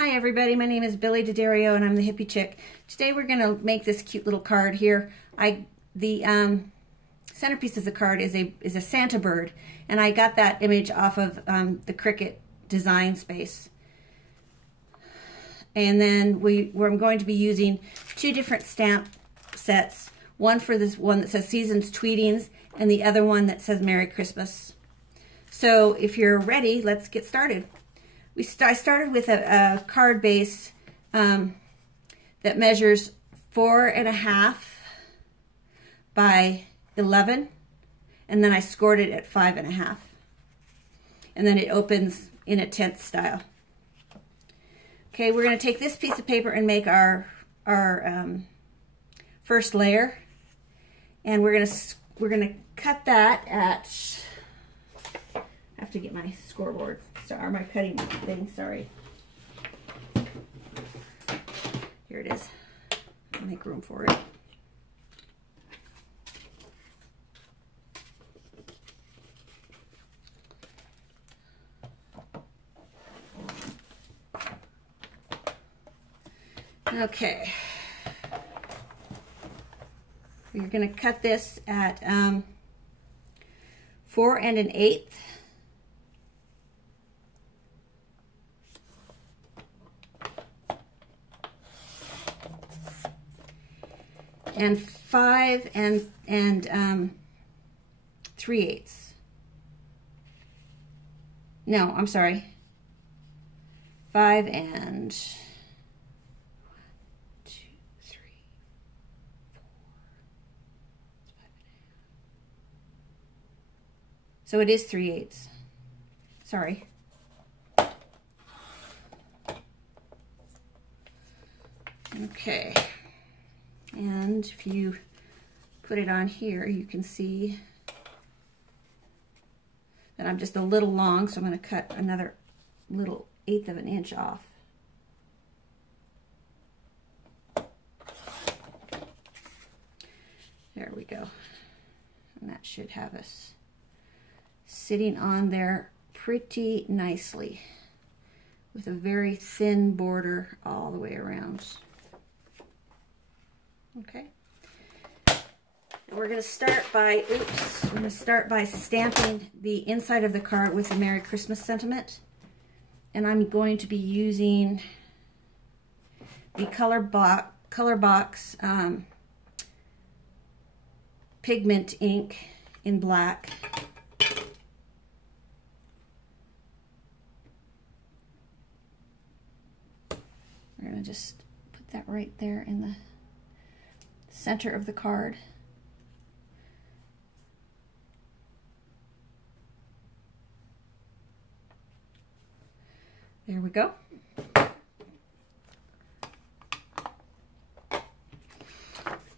Hi everybody, my name is Billy D'Addario and I'm the Hippie Chick. Today we're going to make this cute little card here. The centerpiece of the card is a Santa bird, and I got that image off of the Cricut design space. And then I'm going to be using two different stamp sets. One for this one that says Seasons Tweetings and the other one that says Merry Christmas. So if you're ready, let's get started. I started with a card base that measures 4.5 by 11, and then I scored it at 5.5, and then it opens in a tent style. Okay, we're going to take this piece of paper and make our first layer, and we're going to cut that at. I have to get my scoreboard. Or my cutting thing, sorry. Here it is. I'll make room for it. Okay. We're going to cut this at 4 1/8. And 5 3/8. No, I'm sorry. 5 and 1, 2, 3, 4, 5.5. So it is 3/8. Sorry. Okay. And if you put it on here, you can see that I'm just a little long, so I'm going to cut another little 1/8 of an inch off. There we go. And that should have us sitting on there pretty nicely with a very thin border all the way around. Okay, and we're going to start by, we're going to start by stamping the inside of the card with the Merry Christmas sentiment. And I'm going to be using the Color Box pigment ink in black. We're going to just put that right there in the center of the card. There we go.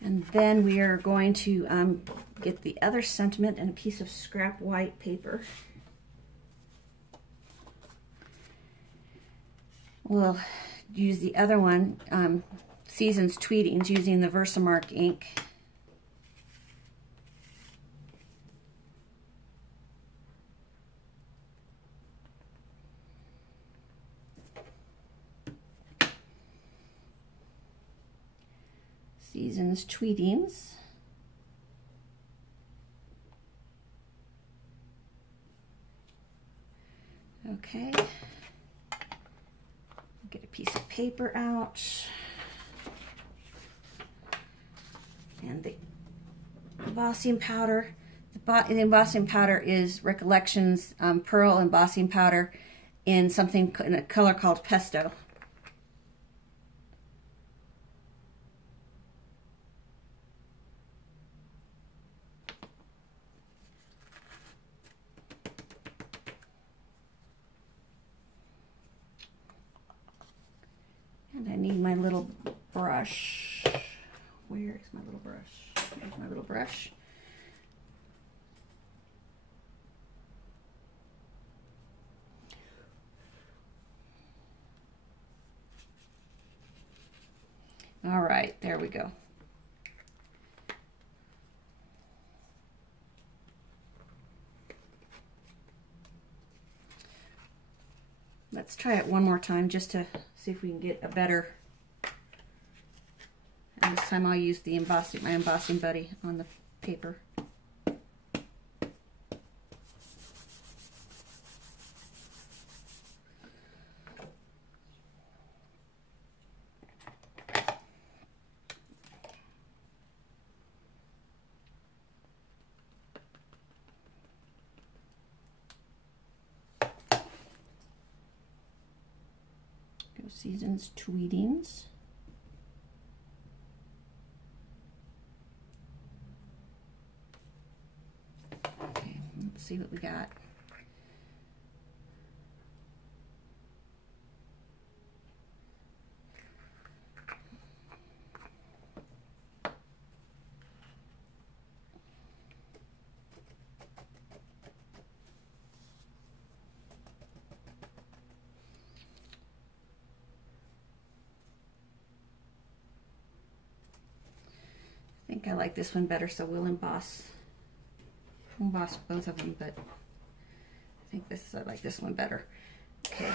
And then we are going to get the other sentiment and a piece of scrap white paper. We'll use the other one, Seasons Tweetings, using the Versamark ink. Seasons Tweetings. Okay. Get a piece of paper out. And the embossing powder. The embossing powder is Recollections Pearl embossing powder in a color called Pesto. And I need my little brush. Where is my little brush? There's my little brush. All right, there we go. Let's try it one more time just to see see if we can get a better, and this time I'll use the embossing, my embossing buddy on the paper. Seasons Tweetings. Okay, let's see what we got. I think I like this one better, so we'll emboss both of them, but I think I like this one better. Okay.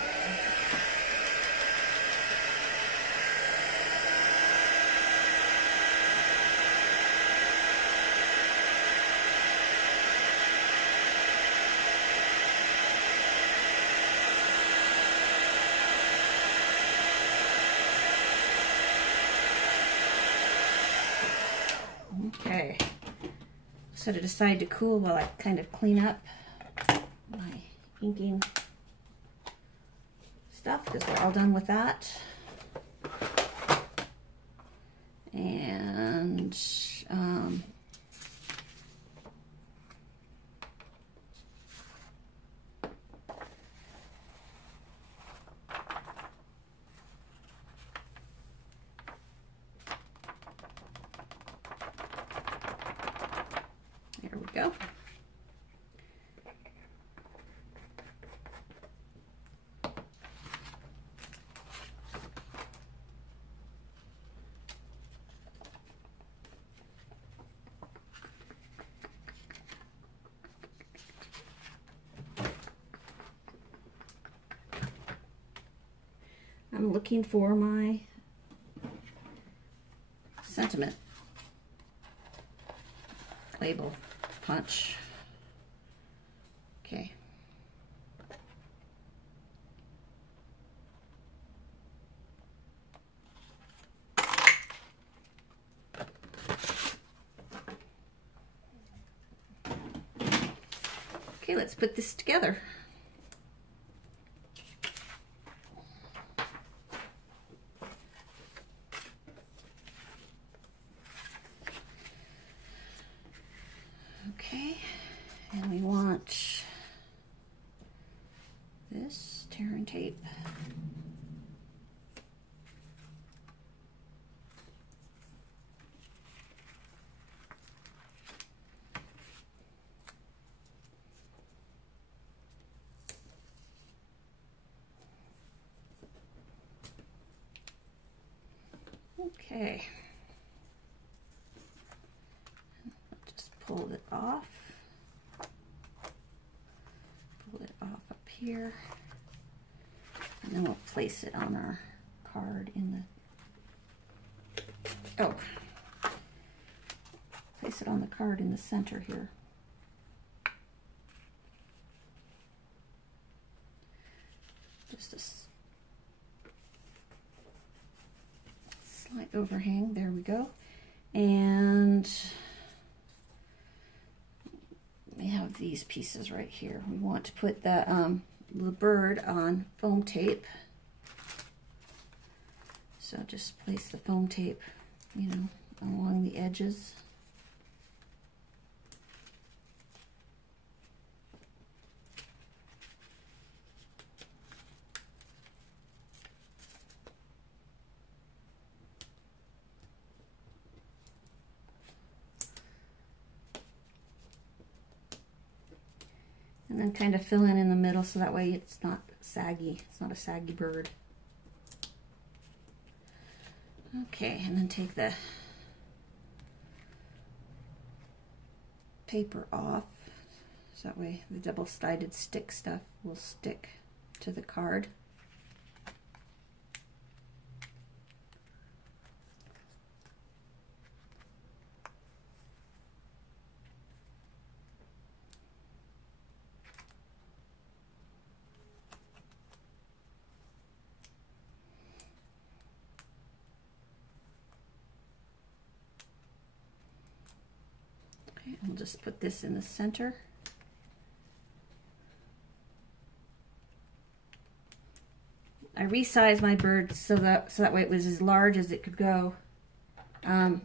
Okay, so to decide to cool while I kind of clean up my inking stuff, because we're all done with that. And there we go. I'm looking for my sentiment label punch. Okay. Okay, let's put this together. Okay, and we want this tear and tape. Okay. Pull it off. Pull it off up here. And then we'll place it on our card in the, oh, place it on the card in the center here. Just a slight overhang, there we go. And we have these pieces right here. We want to put the bird on foam tape. So just place the foam tape, you know, along the edges. And then kind of fill in the middle so that way it's not saggy. It's not a saggy bird. Okay, and then take the paper off so that way the double-sided stick stuff will stick to the card. We'll just put this in the center. I resized my bird so that way it was as large as it could go. On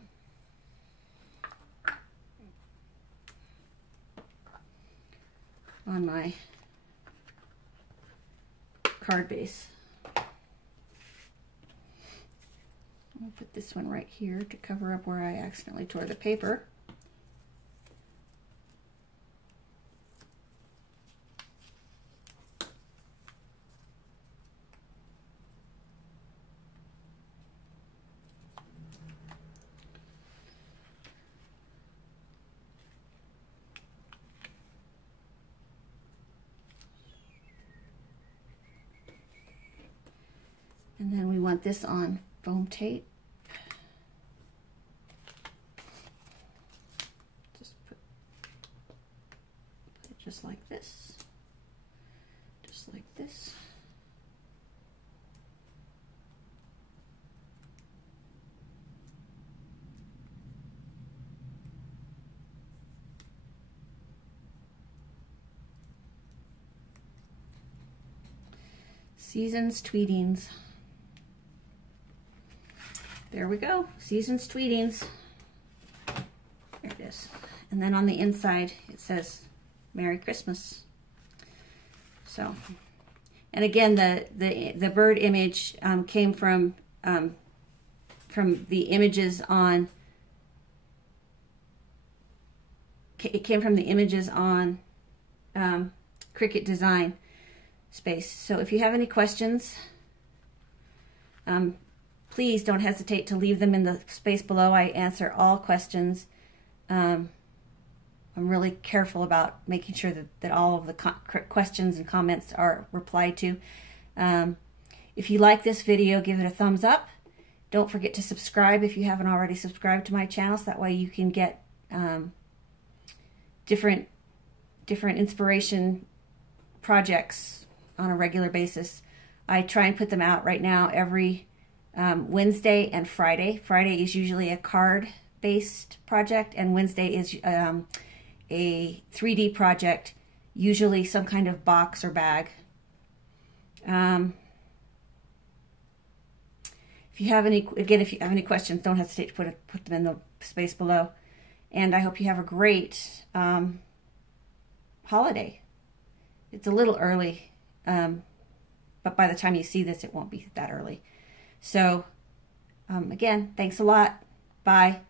my card base. I'll put this one right here to cover up where I accidentally tore the paper. And then we want this on foam tape. Just put it just like this. Just like this. Seasons Tweetings. There we go, Seasons Tweetings. There it is. And then on the inside it says Merry Christmas. So, and again, the bird image came from the images on. It came from the images on Cricut Design Space. So if you have any questions, please don't hesitate to leave them in the space below. I answer all questions. I'm really careful about making sure that all of the questions and comments are replied to. If you like this video, give it a thumbs up. Don't forget to subscribe if you haven't already subscribed to my channel, so that way you can get different inspiration projects on a regular basis. I try and put them out right now every Wednesday and Friday. Friday is usually a card-based project, and Wednesday is a 3D project, usually some kind of box or bag. If you have any questions, don't hesitate to put them in the space below. And I hope you have a great holiday. It's a little early, but by the time you see this, it won't be that early. So, again, thanks a lot. Bye.